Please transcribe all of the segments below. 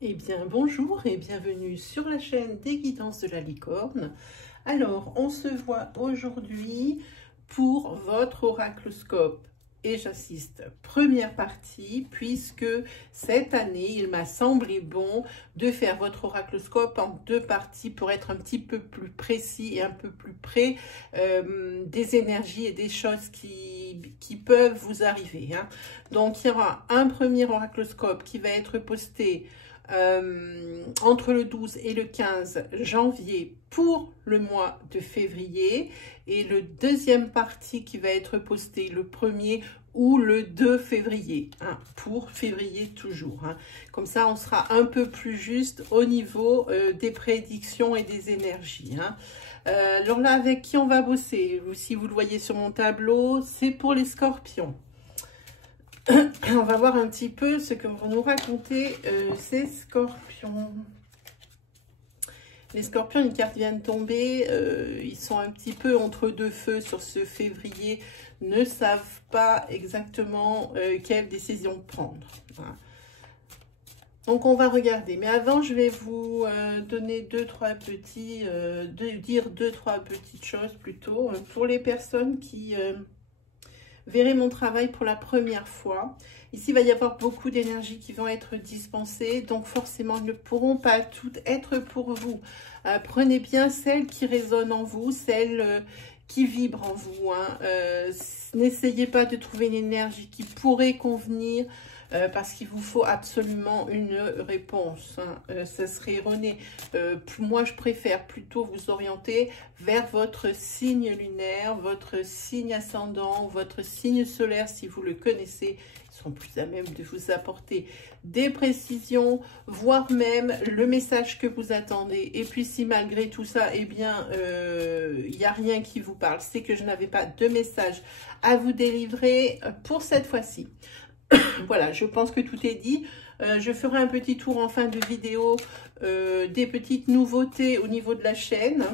Eh bien, bonjour et bienvenue sur la chaîne des guidances de la licorne. Alors, on se voit aujourd'hui pour votre oracloscope. Et j'insiste, première partie, puisque cette année, il m'a semblé bon de faire votre oracloscope en deux parties pour être un petit peu plus précis et un peu plus près des énergies et des choses qui peuvent vous arriver. Donc, il y aura un premier oracloscope qui va être posté entre le 12 et le 15 janvier pour le mois de février et le deuxième partie qui va être posté le 1er ou le 2 février, pour février toujours. Comme ça, on sera un peu plus juste au niveau des prédictions et des énergies. Alors là, avec qui on va bosser? Si vous le voyez sur mon tableau, c'est pour les scorpions. On va voir un petit peu ce que vont nous raconter ces scorpions. Les scorpions, une carte vient de tomber, ils sont un petit peu entre deux feux sur ce février, ne savent pas exactement quelle décision prendre. Voilà. Donc on va regarder, mais avant je vais vous donner dire deux, trois petites choses plutôt, pour les personnes qui verrez mon travail pour la première fois. Ici, il va y avoir beaucoup d'énergie qui vont être dispensées, donc forcément, elles ne pourront pas toutes être pour vous. Prenez bien celles qui résonnent en vous, celles qui vibrent en vous. N'essayez pas de trouver une énergie qui pourrait convenir, parce qu'il vous faut absolument une réponse. Ça serait erroné. Moi, je préfère plutôt vous orienter vers votre signe lunaire, votre signe ascendant, votre signe solaire, si vous le connaissez. Ils sont plus à même de vous apporter des précisions, voire même le message que vous attendez. Et puis, si malgré tout ça, eh bien, il n'y a rien qui vous parle, c'est que je n'avais pas de message à vous délivrer pour cette fois-ci. Voilà, je pense que tout est dit. Je ferai un petit tour en fin de vidéo des petites nouveautés au niveau de la chaîne.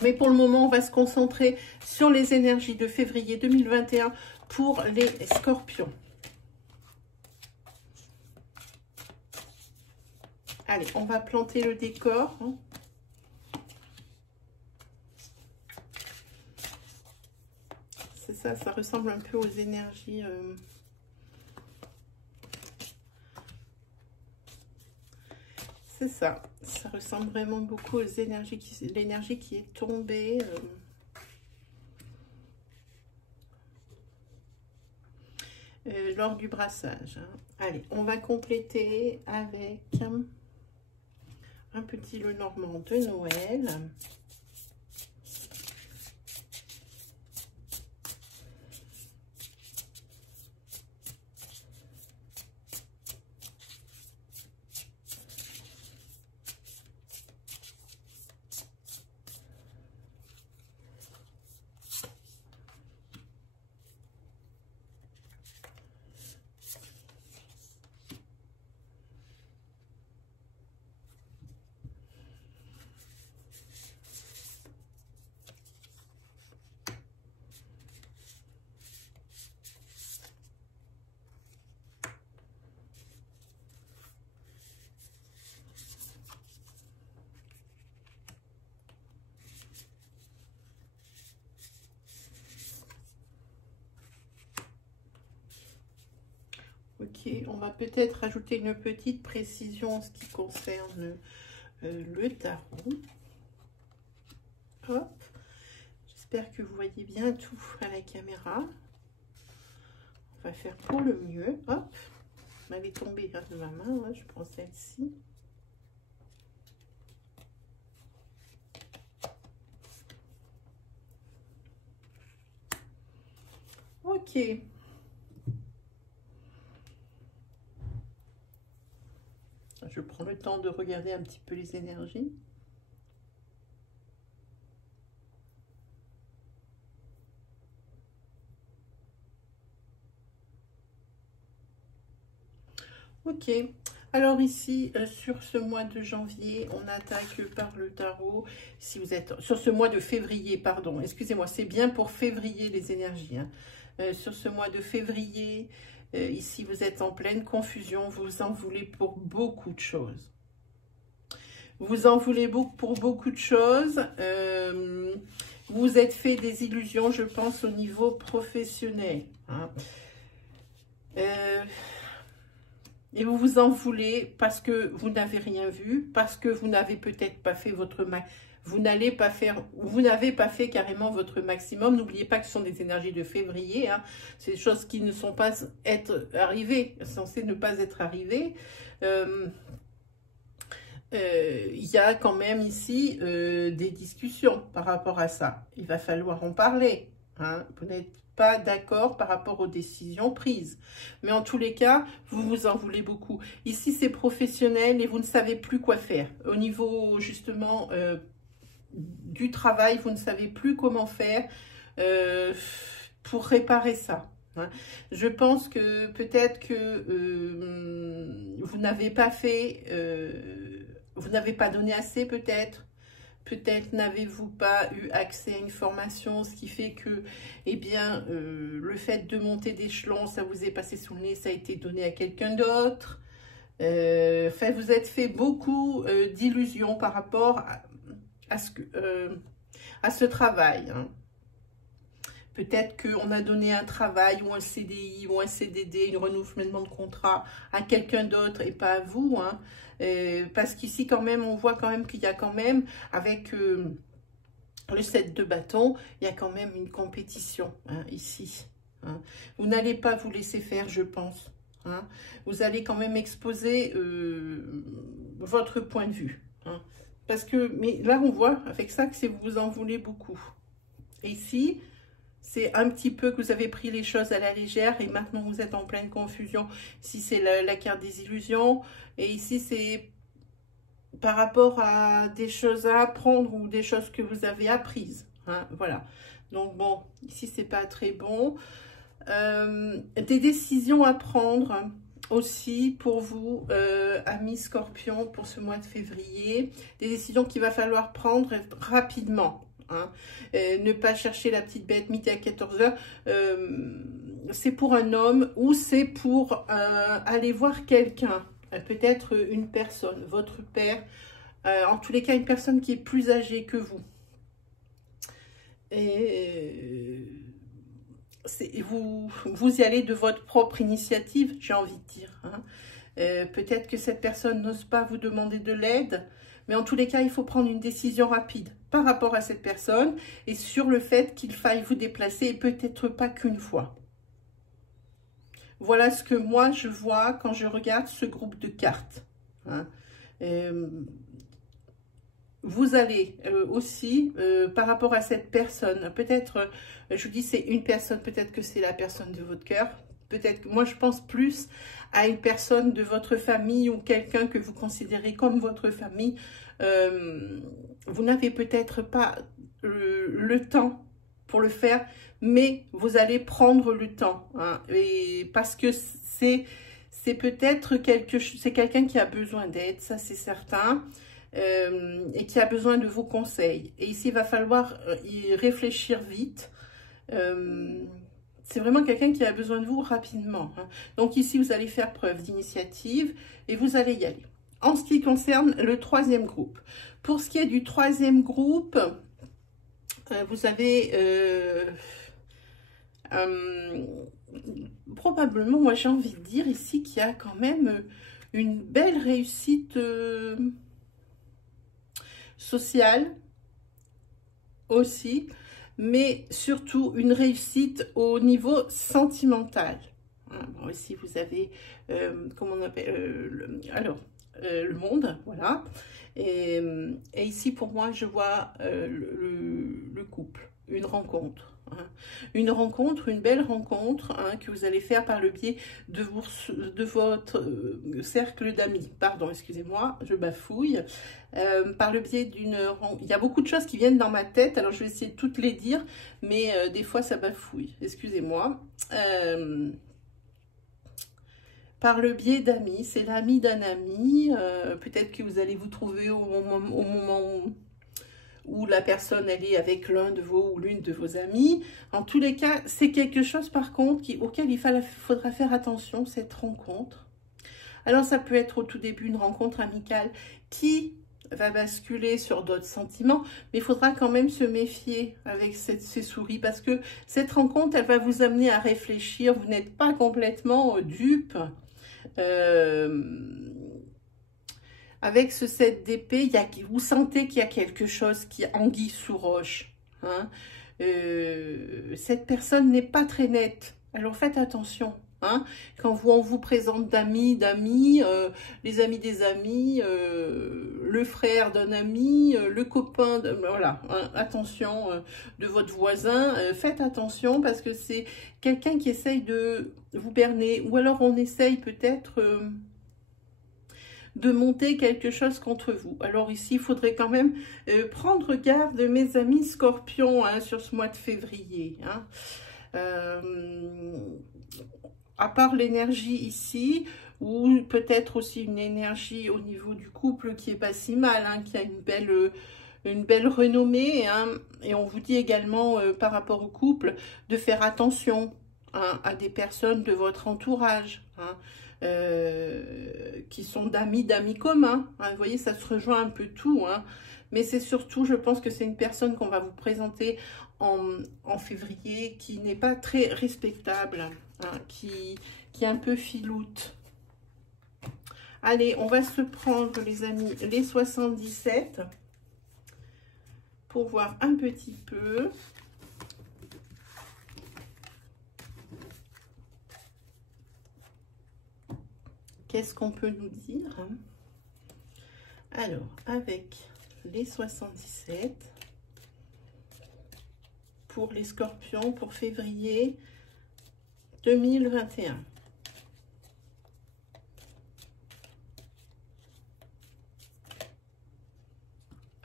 Mais pour le moment, on va se concentrer sur les énergies de février 2021 pour les scorpions. Allez, on va planter le décor. C'est ça, ça ressemble un peu aux énergies... C'est ça, ça ressemble vraiment beaucoup aux énergies, l'énergie qui est tombée. Lors du brassage. Allez, on va compléter avec un petit Lenormand de Noël. Ok, on va peut-être rajouter une petite précision en ce qui concerne le tarot. Hop, j'espère que vous voyez bien tout à la caméra. On va faire pour le mieux. Hop, elle est tombée de ma main, je prends celle-ci. Ok. Je prends le temps de regarder un petit peu les énergies. Ok. Alors ici, sur ce mois de janvier, on attaque par le tarot. Si vous êtes sur ce mois de février, pardon, excusez-moi, c'est bien pour février les énergies. Sur ce mois de février, Ici, vous êtes en pleine confusion. Vous en voulez pour beaucoup de choses. Vous en voulez pour beaucoup de choses. Vous vous êtes fait des illusions, je pense, au niveau professionnel. Hein. Et vous vous en voulez parce que vous n'avez rien vu, parce que vous n'avez peut-être pas fait votre vous n'avez pas fait carrément votre maximum. N'oubliez pas que ce sont des énergies de février. Hein. C'est des choses qui ne sont pas arrivées, censées ne pas être arrivées. Il y a quand même ici des discussions par rapport à ça. Il va falloir en parler. Hein. Vous n'êtes pas d'accord par rapport aux décisions prises. Mais en tous les cas, vous vous en voulez beaucoup. Ici, c'est professionnel et vous ne savez plus quoi faire. Au niveau, justement, du travail, vous ne savez plus comment faire pour réparer ça. Hein. Je pense que peut-être que vous n'avez pas fait, vous n'avez pas donné assez peut-être. Peut-être n'avez-vous pas eu accès à une formation, ce qui fait que, eh bien, le fait de monter d'échelon, ça vous est passé sous le nez, ça a été donné à quelqu'un d'autre. Enfin, vous êtes fait beaucoup d'illusions par rapport à ce travail. Hein. Peut-être qu'on a donné un travail ou un CDI ou un CDD, un renouvellement de contrat à quelqu'un d'autre et pas à vous. Hein. Parce qu'ici, quand même, on voit quand même qu'il y a quand même, avec le 7 de bâton, il y a quand même une compétition hein, ici. Hein. Vous n'allez pas vous laisser faire, je pense. Hein. Vous allez quand même exposer votre point de vue. Hein. Parce que, mais là, on voit avec ça que vous en voulez beaucoup. Et ici, c'est un petit peu que vous avez pris les choses à la légère et maintenant vous êtes en pleine confusion. Ici, c'est la carte des illusions. Et ici, c'est par rapport à des choses à apprendre ou des choses que vous avez apprises. Hein, voilà. Donc, bon, ici, c'est pas très bon. Des décisions à prendre aussi pour vous, amis Scorpion, pour ce mois de février. Des décisions qu'il va falloir prendre rapidement. Hein. Ne pas chercher la petite bête midi à 14 h. C'est pour un homme ou c'est pour aller voir quelqu'un. Peut-être une personne, votre père. En tous les cas, une personne qui est plus âgée que vous. Et vous y allez de votre propre initiative, j'ai envie de dire. Hein. Peut-être que cette personne n'ose pas vous demander de l'aide, mais en tous les cas, il faut prendre une décision rapide par rapport à cette personne et sur le fait qu'il faille vous déplacer et peut-être pas qu'une fois. Voilà ce que moi je vois quand je regarde ce groupe de cartes. Hein. Vous allez aussi, par rapport à cette personne, peut-être, je vous dis c'est une personne, peut-être que c'est la personne de votre cœur, peut-être que moi je pense plus à une personne de votre famille ou quelqu'un que vous considérez comme votre famille. Vous n'avez peut-être pas le temps pour le faire, mais vous allez prendre le temps, hein, et parce que c'est peut-être quelqu'un qui a besoin d'aide, ça c'est certain. Et qui a besoin de vos conseils. Et ici, il va falloir y réfléchir vite. C'est vraiment quelqu'un qui a besoin de vous rapidement. Hein. Donc ici, vous allez faire preuve d'initiative et vous allez y aller. En ce qui concerne le troisième groupe. Pour ce qui est du troisième groupe, vous avez probablement, moi j'ai envie de dire ici qu'il y a quand même une belle réussite sociale aussi, mais surtout une réussite au niveau sentimental. Bon, ici vous avez, comment on appelle, le monde, voilà. Et ici pour moi je vois le couple, une rencontre. Hein. Une rencontre, une belle rencontre hein, que vous allez faire par le biais de votre cercle d'amis. Pardon, excusez-moi, je bafouille. Par le biais d'une... Il y a beaucoup de choses qui viennent dans ma tête, alors je vais essayer de toutes les dire, mais des fois ça bafouille, excusez-moi. Par le biais d'amis, c'est l'ami d'un ami, peut-être que vous allez vous trouver au moment ou la personne elle est avec l'un de vos ou l'une de vos amis. En tous les cas, c'est quelque chose par contre auquel il faudra faire attention, cette rencontre. Alors ça peut être au tout début une rencontre amicale qui va basculer sur d'autres sentiments, mais il faudra quand même se méfier avec ces souris parce que cette rencontre, elle va vous amener à réfléchir, vous n'êtes pas complètement dupe. Avec ce 7 d'épée, vous sentez qu'il y a quelque chose qui est anguille sous roche. Hein. Cette personne n'est pas très nette, alors faites attention. Hein. Quand on vous présente d'amis, les amis des amis, le frère d'un ami, le copain, voilà, hein, attention de votre voisin, faites attention parce que c'est quelqu'un qui essaye de vous berner, ou alors on essaye peut-être de monter quelque chose contre vous. Alors ici, il faudrait quand même prendre garde, mes amis scorpions, hein, sur ce mois de février. Hein. À part l'énergie ici, ou peut-être aussi une énergie au niveau du couple qui est pas si mal, hein, qui a une belle renommée, hein, et on vous dit également par rapport au couple de faire attention, hein, à des personnes de votre entourage, hein, qui sont d'amis communs, hein, vous voyez, ça se rejoint un peu tout, hein, mais c'est surtout, je pense que c'est une personne qu'on va vous présenter en février qui n'est pas très respectable, hein, qui est un peu filoute. Allez, on va se prendre, les amis, les 77 pour voir un petit peu. Qu'est-ce qu'on peut nous dire? Alors, avec les 77, pour les scorpions, pour février 2021.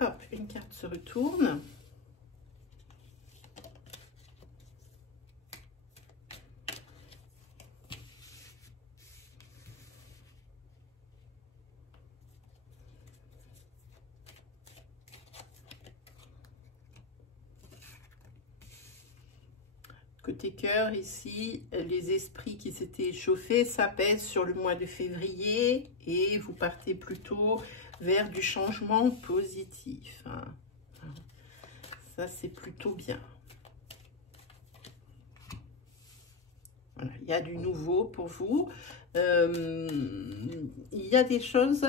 Hop, une carte se retourne. Côté cœur, ici, les esprits qui s'étaient échauffés s'apaisent sur le mois de février et vous partez plutôt vers du changement positif. Hein. Ça, c'est plutôt bien. Voilà, il y a du nouveau pour vous. Il y a des choses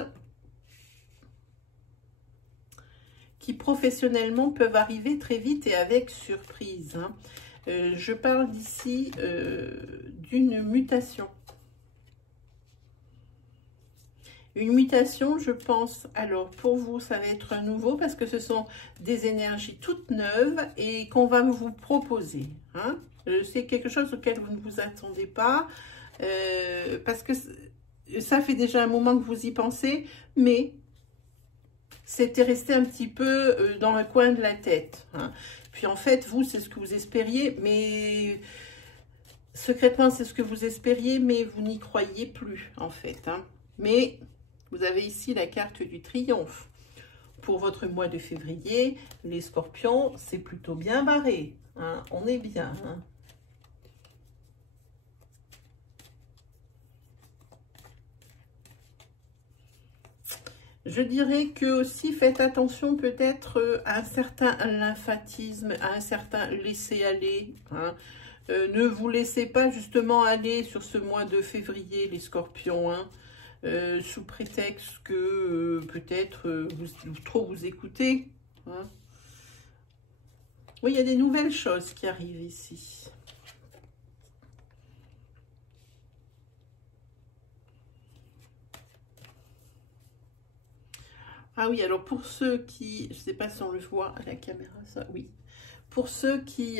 qui professionnellement peuvent arriver très vite et avec surprise. Hein. Je parle d'ici d'une mutation. Une mutation, je pense, alors pour vous, ça va être un nouveau parce que ce sont des énergies toutes neuves et qu'on va vous proposer. Hein. C'est quelque chose auquel vous ne vous attendez pas parce que ça fait déjà un moment que vous y pensez, mais c'était resté un petit peu dans le coin de la tête. Hein. Puis en fait, vous, c'est ce que vous espériez, mais secrètement, c'est ce que vous espériez, mais vous n'y croyez plus, en fait. Hein. Mais vous avez ici la carte du triomphe. Pour votre mois de février, les scorpions, c'est plutôt bien barré. Hein. On est bien. Hein. Je dirais que aussi faites attention peut-être à un certain lymphatisme, à un certain laisser-aller. Hein. Ne vous laissez pas justement aller sur ce mois de février, les scorpions, hein, sous prétexte que peut-être vous trop vous écoutez. Hein. Oui, il y a des nouvelles choses qui arrivent ici. Ah oui, alors pour ceux qui, je ne sais pas si on le voit à la caméra, ça, oui. Pour ceux qui...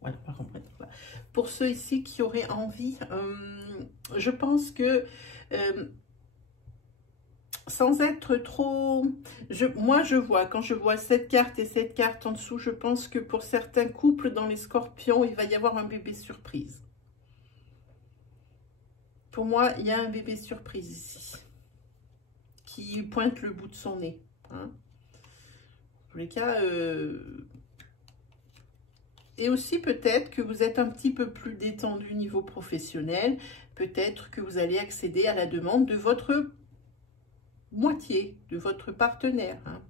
voilà, par contre, pour ceux ici qui auraient envie, je pense que sans être trop... moi, je vois, quand je vois cette carte et cette carte en dessous, je pense que pour certains couples dans les scorpions, il va y avoir un bébé surprise. Pour moi, il y a un bébé surprise ici. qui pointe le bout de son nez. Hein. En tous les cas, et aussi peut-être que vous êtes un petit peu plus détendu au niveau professionnel. Peut-être que vous allez accéder à la demande de votre moitié, de votre partenaire hein,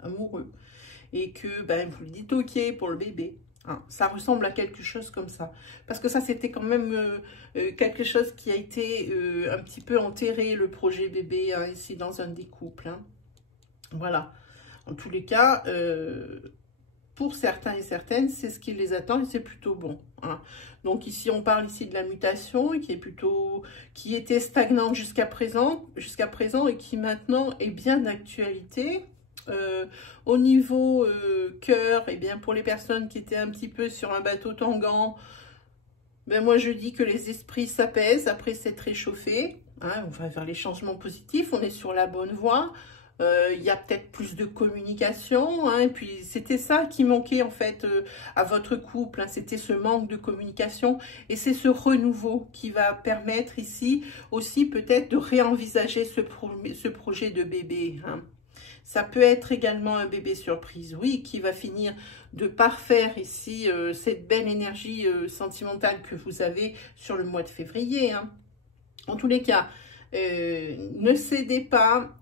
amoureux. Et que ben, vous dites ok pour le bébé. Hein, ça ressemble à quelque chose comme ça. Parce que ça, c'était quand même quelque chose qui a été un petit peu enterré, le projet bébé, hein, ici dans un des couples. Hein. Voilà. En tous les cas, pour certains et certaines, c'est ce qui les attend et c'est plutôt bon. Hein. Donc ici, on parle ici de la mutation qui était stagnante jusqu'à présent et qui maintenant est bien d'actualité. Au niveau cœur, et bien pour les personnes qui étaient un petit peu sur un bateau tanguant, ben moi je dis que les esprits s'apaisent après s'être réchauffés. Hein, on va vers les changements positifs, on est sur la bonne voie. Il y a peut-être plus de communication, hein, et puis c'était ça qui manquait en fait à votre couple, hein, c'était ce manque de communication, et c'est ce renouveau qui va permettre ici aussi peut-être de réenvisager ce projet de bébé. Hein. Ça peut être également un bébé surprise, oui, qui va finir de parfaire ici cette belle énergie sentimentale que vous avez sur le mois de février. Hein. En tous les cas, ne cédez pas,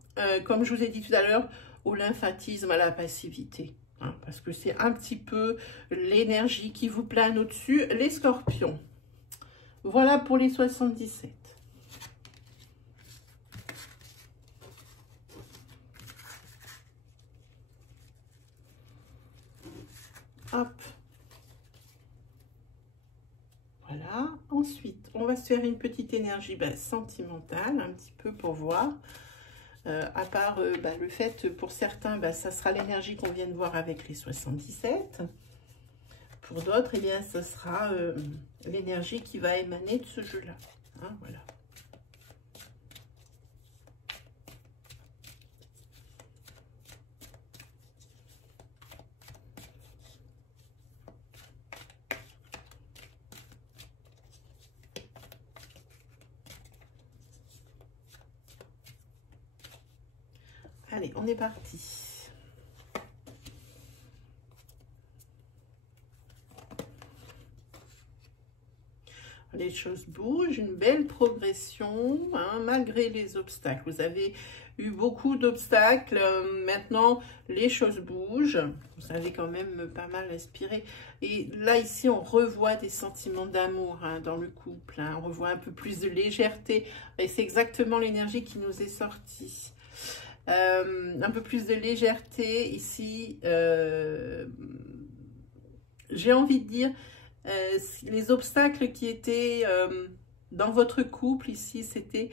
comme je vous ai dit tout à l'heure, au lymphatisme, à la passivité. Hein, parce que c'est un petit peu l'énergie qui vous plane au-dessus, les scorpions. Voilà pour les 77. Hop. Voilà. Ensuite, on va se faire une petite énergie sentimentale, un petit peu pour voir. À part le fait, pour certains, ça sera l'énergie qu'on vient de voir avec les 77. Pour d'autres, eh bien, ce sera l'énergie qui va émaner de ce jeu-là. Hein, voilà. Allez, on est parti. Les choses bougent, une belle progression, hein, malgré les obstacles. Vous avez eu beaucoup d'obstacles. Maintenant, les choses bougent. Vous avez quand même pas mal inspiré. Et là, ici, on revoit des sentiments d'amour hein, dans le couple. Hein. On revoit un peu plus de légèreté. Et c'est exactement l'énergie qui nous est sortie. Un peu plus de légèreté ici, j'ai envie de dire les obstacles qui étaient dans votre couple ici, c'était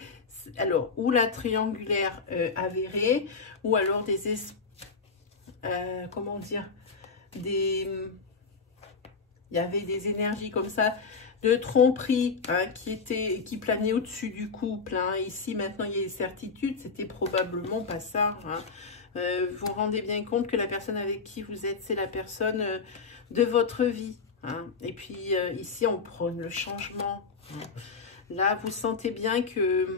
alors ou la triangulaire avérée ou alors comment dire, il y avait des énergies comme ça de tromperie hein, qui planait au-dessus du couple. Hein. Ici, maintenant, il y a des certitudes. C'était probablement pas ça. Hein. Vous vous rendez bien compte que la personne avec qui vous êtes, c'est la personne de votre vie. Hein. Et puis, ici, on prône le changement. Hein. Là, vous sentez bien que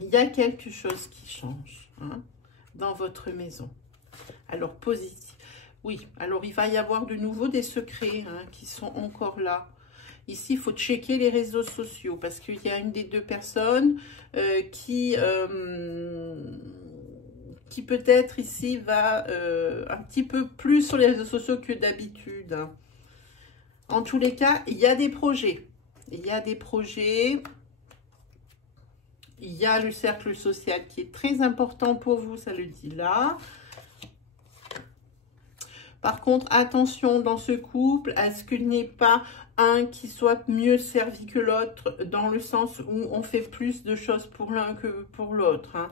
il y a quelque chose qui change hein, dans votre maison. Alors, positif. Oui, alors il va y avoir de nouveau des secrets hein, qui sont encore là. Ici, il faut checker les réseaux sociaux parce qu'il y a une des deux personnes qui peut-être ici va un petit peu plus sur les réseaux sociaux que d'habitude. En tous les cas, il y a des projets. Il y a des projets. Il y a le cercle social qui est très important pour vous, ça le dit là. Par contre, attention dans ce couple à ce qu'il n'y ait pas un qui soit mieux servi que l'autre, dans le sens où on fait plus de choses pour l'un que pour l'autre. Hein.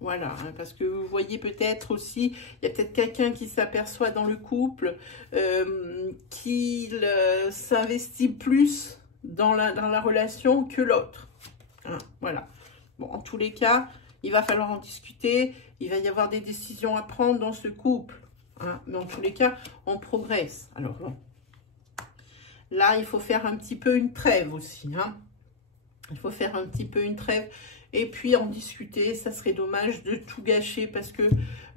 Voilà, hein, parce que vous voyez peut-être aussi, il y a peut-être quelqu'un qui s'aperçoit dans le couple qu'il s'investit plus dans la relation que l'autre. Hein, voilà. Bon, en tous les cas, il va falloir en discuter, il va y avoir des décisions à prendre dans ce couple. Hein, mais en tous les cas, on progresse. Alors bon, là, il faut faire un petit peu une trêve aussi. Hein. Il faut faire un petit peu une trêve. et puis en discuter. Ça serait dommage de tout gâcher parce que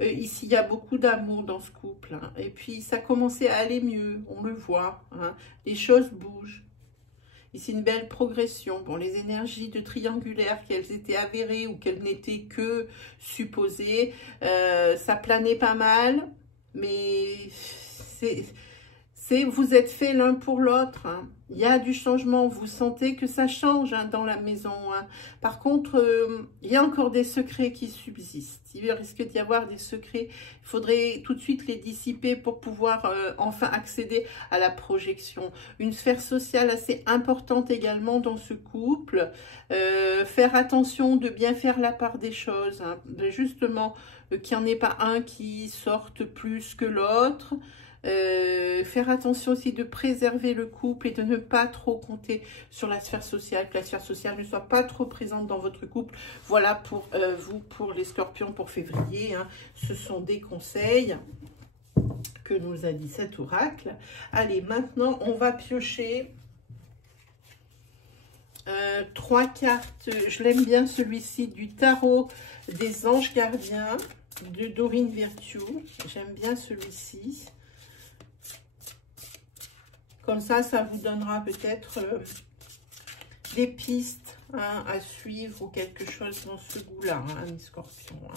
ici, il y a beaucoup d'amour dans ce couple. Hein. Et puis, ça commençait à aller mieux, on le voit. Hein. Les choses bougent. Ici, une belle progression. Bon, les énergies de triangulaire, qu'elles étaient avérées ou qu'elles n'étaient que supposées, ça planait pas mal, mais vous êtes faits l'un pour l'autre. Hein. Il y a du changement. Vous sentez que ça change hein, dans la maison. Hein. Par contre, il y a encore des secrets qui subsistent. Il risque d'y avoir des secrets. Il faudrait tout de suite les dissiper pour pouvoir enfin accéder à la projection. Une sphère sociale assez importante également dans ce couple. Faire attention de bien faire la part des choses. Hein. Justement, qu'il n'y en ait pas un qui sorte plus que l'autre. Faire attention aussi de préserver le couple et de ne pas trop compter sur la sphère sociale, que la sphère sociale ne soit pas trop présente dans votre couple. Voilà pour vous, pour les scorpions, pour février. Hein. Ce sont des conseils que nous a dit cet oracle. Allez, maintenant, on va piocher 3 cartes. Je l'aime bien celui-ci, du tarot des anges gardiens de Dorine Virtue. J'aime bien celui-ci. Comme ça, ça vous donnera peut-être des pistes hein, à suivre ou quelque chose dans ce goût-là, hein, mes scorpions. Hein.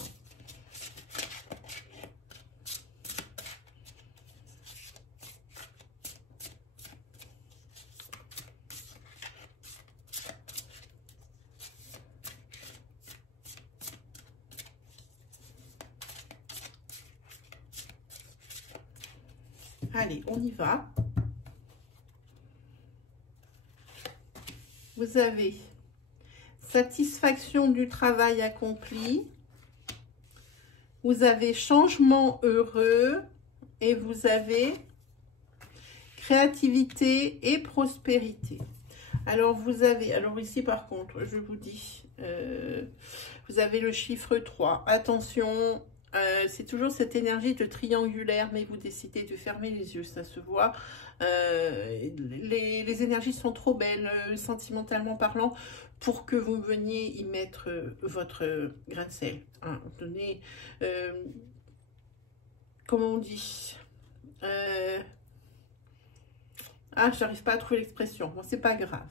Allez, on y va. Vous avez satisfaction du travail accompli, vous avez changement heureux et vous avez créativité et prospérité. Alors vous avez, alors ici par contre, je vous dis, vous avez le chiffre 3. Attention, c'est toujours cette énergie de triangulaire, mais vous décidez de fermer les yeux, ça se voit. Les énergies sont trop belles, sentimentalement parlant, pour que vous veniez y mettre votre grain de sel. Hein. Donnez, comment on dit ah, j'arrive pas à trouver l'expression. Bon, c'est pas grave.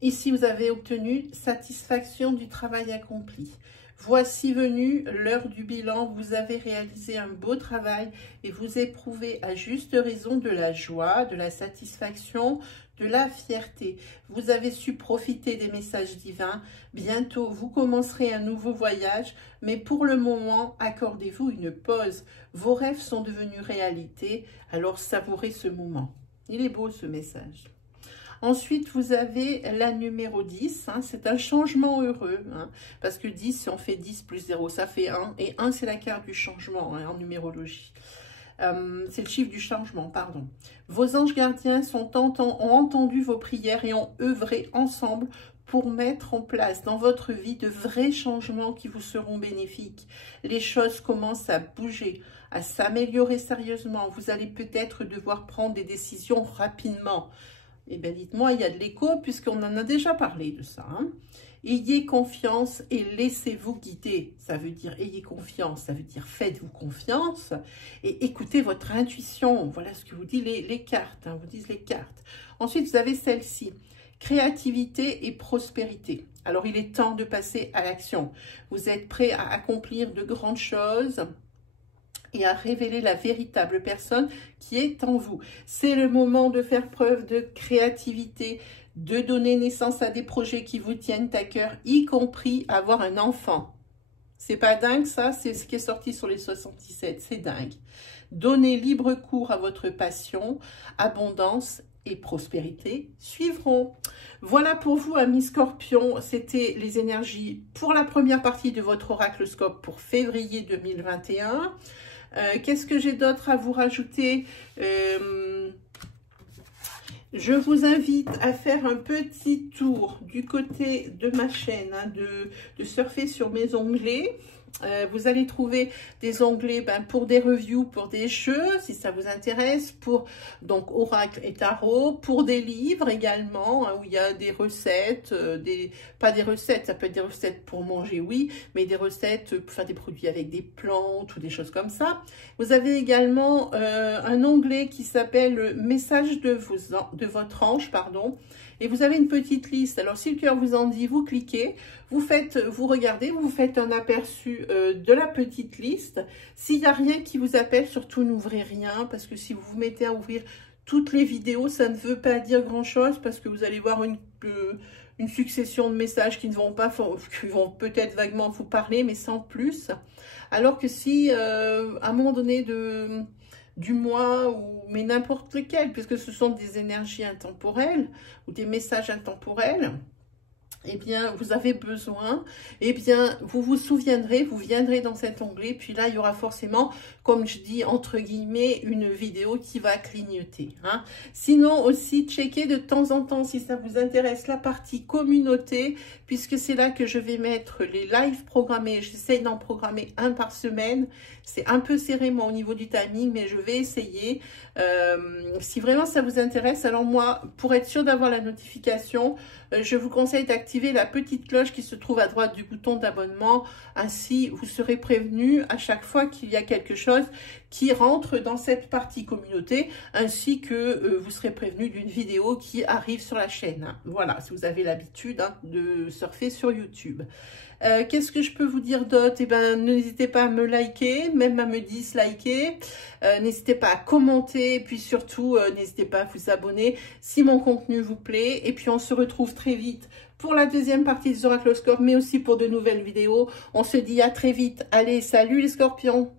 Ici, vous avez obtenu satisfaction du travail accompli. Voici venue l'heure du bilan. Vous avez réalisé un beau travail et vous éprouvez à juste raison de la joie, de la satisfaction, de la fierté. Vous avez su profiter des messages divins. Bientôt, vous commencerez un nouveau voyage, mais pour le moment, accordez-vous une pause. Vos rêves sont devenus réalité, alors savourez ce moment. Il est beau ce message. Ensuite, vous avez la numéro 10, hein, c'est un changement heureux, hein, parce que 10, si on fait 10 plus 0, ça fait 1, et 1, c'est la carte du changement hein, en numérologie. C'est le chiffre du changement, pardon. Vos anges gardiens ont entendu vos prières et ont œuvré ensemble pour mettre en place dans votre vie de vrais changements qui vous seront bénéfiques. Les choses commencent à bouger, à s'améliorer sérieusement. Vous allez peut-être devoir prendre des décisions rapidement. Eh bien, dites-moi, il y a de l'écho puisqu'on en a déjà parlé de ça. Hein. Ayez confiance et laissez-vous guider. Ça veut dire ayez confiance, ça veut dire faites-vous confiance et écoutez votre intuition. Voilà ce que vous disent les cartes. Hein, vous disent les cartes. Ensuite, vous avez celle-ci, créativité et prospérité. Alors, il est temps de passer à l'action. Vous êtes prêt à accomplir de grandes choses et à révéler la véritable personne qui est en vous. C'est le moment de faire preuve de créativité, de donner naissance à des projets qui vous tiennent à cœur, y compris avoir un enfant. C'est pas dingue ça? C'est ce qui est sorti sur les 77, c'est dingue. Donnez libre cours à votre passion, abondance et prospérité suivront. Voilà pour vous, amis Scorpions, c'était les énergies pour la première partie de votre oraclescope pour février 2021. Qu'est-ce que j'ai d'autre à vous rajouter? Je vous invite à faire un petit tour du côté de ma chaîne, hein, de surfer sur mes onglets. Vous allez trouver des onglets pour des reviews, pour des jeux, si ça vous intéresse, pour donc oracle et tarot, pour des livres également, hein, où il y a des recettes, pas des recettes, ça peut être des recettes pour manger, oui, mais des recettes pour faire des produits avec des plantes ou des choses comme ça. Vous avez également un onglet qui s'appelle message de votre ange, pardon. Et vous avez une petite liste. Alors, si le cœur vous en dit, vous cliquez, vous regardez, vous faites un aperçu de la petite liste. S'il n'y a rien qui vous appelle, surtout n'ouvrez rien, parce que si vous vous mettez à ouvrir toutes les vidéos, ça ne veut pas dire grand-chose, parce que vous allez voir une succession de messages qui vont peut-être vaguement vous parler, mais sans plus. Alors que si, à un moment donné du mois, mais n'importe lequel, puisque ce sont des énergies intemporelles ou des messages intemporels, eh bien, vous avez besoin, eh bien, vous vous souviendrez, vous viendrez dans cet onglet, puis là, il y aura forcément, comme je dis, entre guillemets, une vidéo qui va clignoter. Hein. Sinon, aussi, checkez de temps en temps, si ça vous intéresse, la partie communauté, puisque c'est là que je vais mettre les lives programmés. J'essaie d'en programmer un par semaine. C'est un peu serré, moi, au niveau du timing, mais je vais essayer. Si vraiment ça vous intéresse, alors moi, pour être sûr d'avoir la notification, je vous conseille d'activer la petite cloche qui se trouve à droite du bouton d'abonnement. Ainsi, vous serez prévenu à chaque fois qu'il y a quelque chose qui rentre dans cette partie communauté, ainsi que vous serez prévenu d'une vidéo qui arrive sur la chaîne. Voilà, si vous avez l'habitude de surfer sur YouTube. Qu'est-ce que je peux vous dire d'autre? Eh ben, n'hésitez pas à me liker, même à me disliker. N'hésitez pas à commenter, et puis surtout, n'hésitez pas à vous abonner si mon contenu vous plaît. Et puis, on se retrouve très vite pour la deuxième partie des oracloscopes, mais aussi pour de nouvelles vidéos. On se dit à très vite. Allez, salut les scorpions!